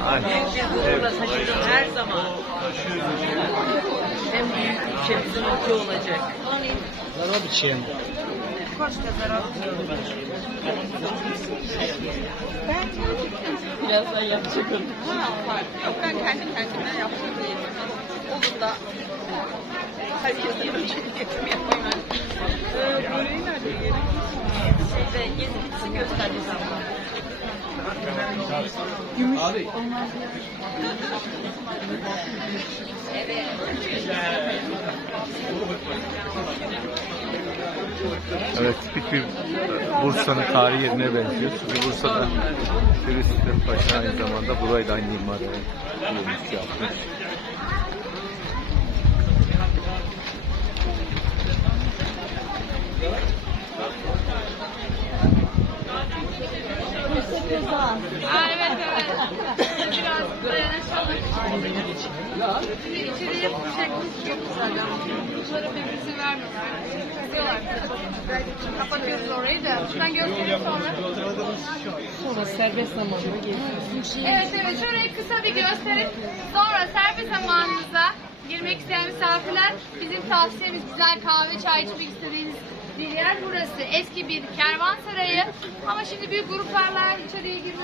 Büyük bir gururla taşıdım her zaman. En büyük ülkemizin ülke olacak. Birazdan yapacak onu. Yok ben kendi kendime yaptım diye. Olur da herkesin ölçülü getirme yapayım ben. Ee, böreği nerede yerim? Şeyde yedi bitsin göstereceğiz ama. Evet, tipik bir Bursa'nın tarihi yerine benziyor. Çünkü Bursa'da Filistin Paşa aynı zamanda burayı da aynı mimar bulmuş yapmış. Aa, evet evet. Biraz dayanışalım. İçeriye şeklimiz çok güzel ama pek izin vermiyorlar. Kızıyorlar. Kapatıyoruz orayı da. Şuradan göstereyim sonra. Sonra serbest zamanında geziyoruz. Evet evet şurayı kısa bir gösterip sonra servis zamanınıza girmek isteyen misafirler bizim tavsiyemiz güzel kahve çay içmek istediğiniz bir yer burası. Eski bir kervansarayı ama şimdi büyük gruplarla içeriye girmemiz